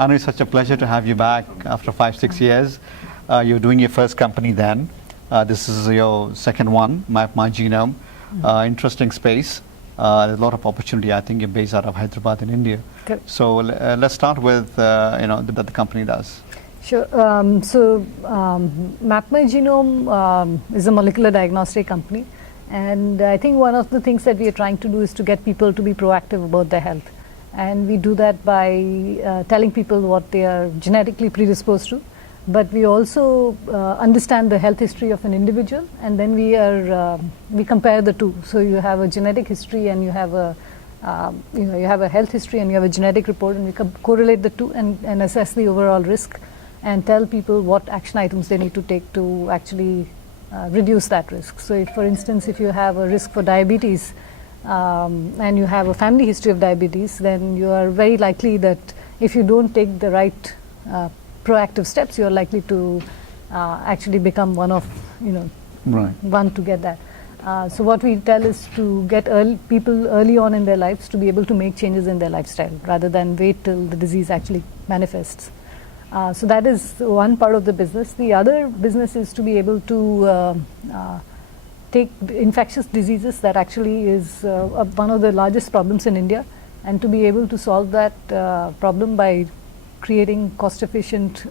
Anu, it's such a pleasure to have you back after 5-6 years. You're doing your first company then. This is your second one, mapmygenome. Interesting space. There's a lot of opportunity. I think you're based out of Hyderabad in India. Good. So let's start with that the company does. Sure. mapmygenome is a molecular diagnostic company, and I think one of the things that we are trying to do is to get people to be proactive about their health, and we do that by telling people what they are genetically predisposed to, but we also understand the health history of an individual, and then we compare the two. So you have a genetic history and you have a you have a health history and you have a genetic report, and we correlate the two and assess the overall risk and tell people what action items they need to take to actually reduce that risk. So if, for instance, if you have a risk for diabetes and you have a family history of diabetes, then you are very likely that if you don't take the right proactive steps, you are likely to actually become one of, one to get that. So what we tell is to get people early on in their lives to be able to make changes in their lifestyle rather than wait till the disease actually manifests. So that is one part of the business. The other business is to be able to take infectious diseases that actually is one of the largest problems in India, and to be able to solve that problem by creating cost-efficient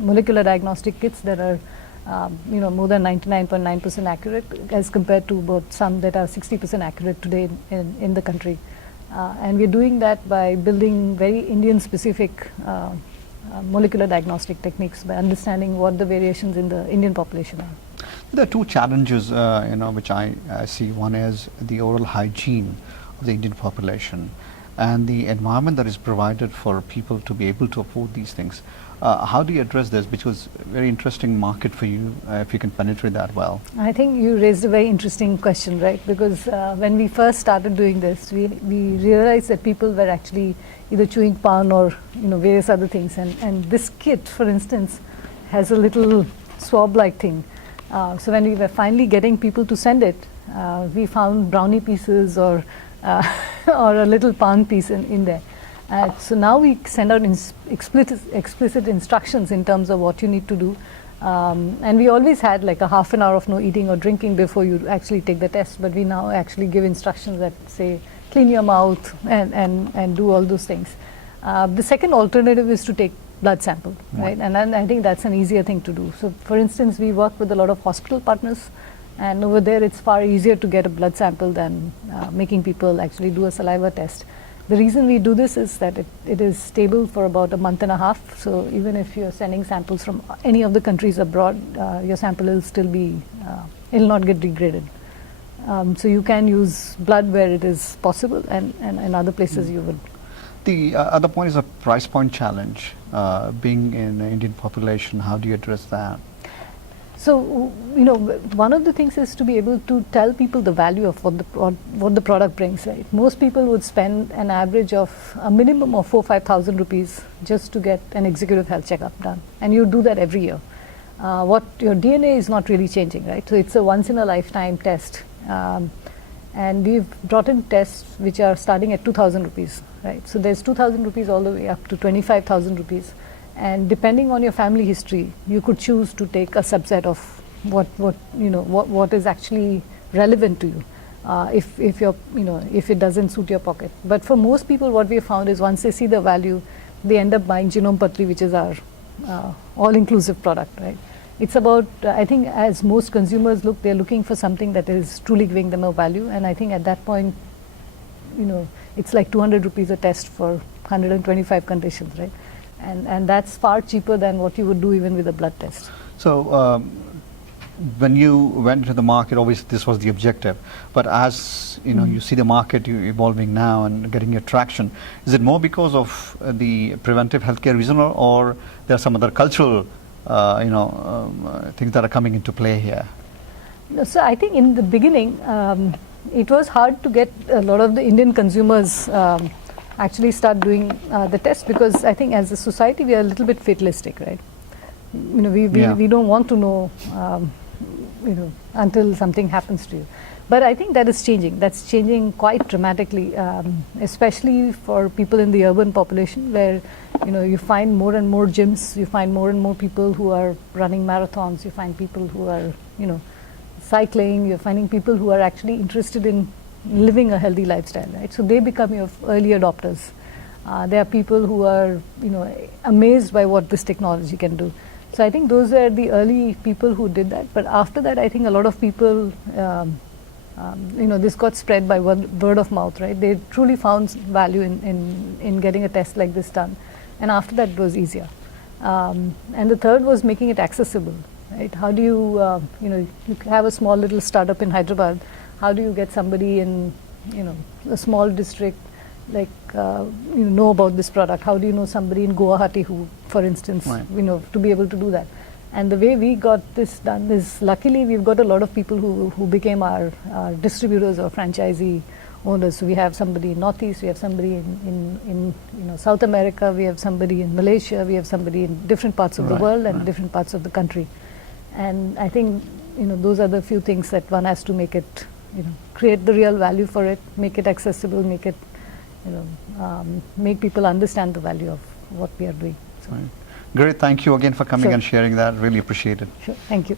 molecular diagnostic kits that are more than 99.9% accurate as compared to about some that are 60% accurate today in the country. And we're doing that by building very Indian-specific molecular diagnostic techniques by understanding what the variations in the Indian population are. There are two challenges, which I see. One is the oral hygiene of the Indian population, and the environment that is provided for people to be able to afford these things. How do you address this? Because very interesting market for you if you can penetrate that well. I think you raised a very interesting question, right? Because when we first started doing this, we realized that people were actually either chewing pan or various other things. And this kit, for instance, has a little swab-like thing. So when we were finally getting people to send it, we found brownie pieces or a little pan piece in there. So now we send out explicit instructions in terms of what you need to do. And we always had like a half an hour of no eating or drinking before you actually take the test, but we now actually give instructions that say clean your mouth and do all those things. The second alternative is to take blood sample, right? And I think that's an easier thing to do. So for instance, we work with a lot of hospital partners, and over there it's far easier to get a blood sample than making people actually do a saliva test. The reason we do this is that it is stable for about a month and a half. So even if you're sending samples from any of the countries abroad, your sample will still be, it will not get degraded. So you can use blood where it is possible, and in other places you would. The other point is a price point challenge. Being in the Indian population, how do you address that? So, one of the things is to be able to tell people the value of what the product brings, right? Most people would spend an average of a minimum of 4,000-5,000 rupees just to get an executive health checkup done. And you do that every year. What your DNA is not really changing, right? So it's a once in a lifetime test. And we've brought in tests which are starting at 2,000 rupees, right? So there's 2,000 rupees all the way up to 25,000 rupees. And depending on your family history, you could choose to take a subset of what is actually relevant to you, if it doesn't suit your pocket. But for most people, what we have found is once they see the value, they end up buying Genome Patri, which is our all-inclusive product, right? It's about, I think, as most consumers look, they're looking for something that is truly giving them a value. And I think at that point, it's like 200 rupees a test for 125 conditions, right? And that's far cheaper than what you would do even with a blood test. So when you went to the market, obviously this was the objective, but as you see the market evolving now and getting your traction, is it more because of the preventive healthcare reason, or there are some other cultural things that are coming into play here? No, so I think in the beginning, it was hard to get a lot of the Indian consumers actually start doing the test, because I think as a society we are a little bit fatalistic, right? We don't want to know, until something happens to you. But I think that is changing. That's changing quite dramatically, especially for people in the urban population, where you find more and more gyms, you find more and more people who are running marathons, you find people who are cycling, you're finding people who are actually interested in living a healthy lifestyle, right? So they become your early adopters. There are people who are amazed by what this technology can do. So I think those are the early people who did that. But after that, I think a lot of people, this got spread by word of mouth, right? They truly found value in getting a test like this done. And after that, it was easier. And the third was making it accessible, right? How do you, you have a small little startup in Hyderabad. How do you get somebody in, a small district, like, know about this product? How do you know somebody in Guwahati who, for instance, right. To be able to do that? And the way we got this done is, luckily, we've got a lot of people who became our distributors or franchisee owners. So we have somebody in Northeast, we have somebody in South America, we have somebody in Malaysia, we have somebody in different parts of the world and different parts of the country. And I think, those are the few things that one has to make it, create the real value for it, make it accessible, make it, make people understand the value of what we are doing. So. Right. Great, thank you again for coming and sharing that. Really appreciate it. Sure, thank you.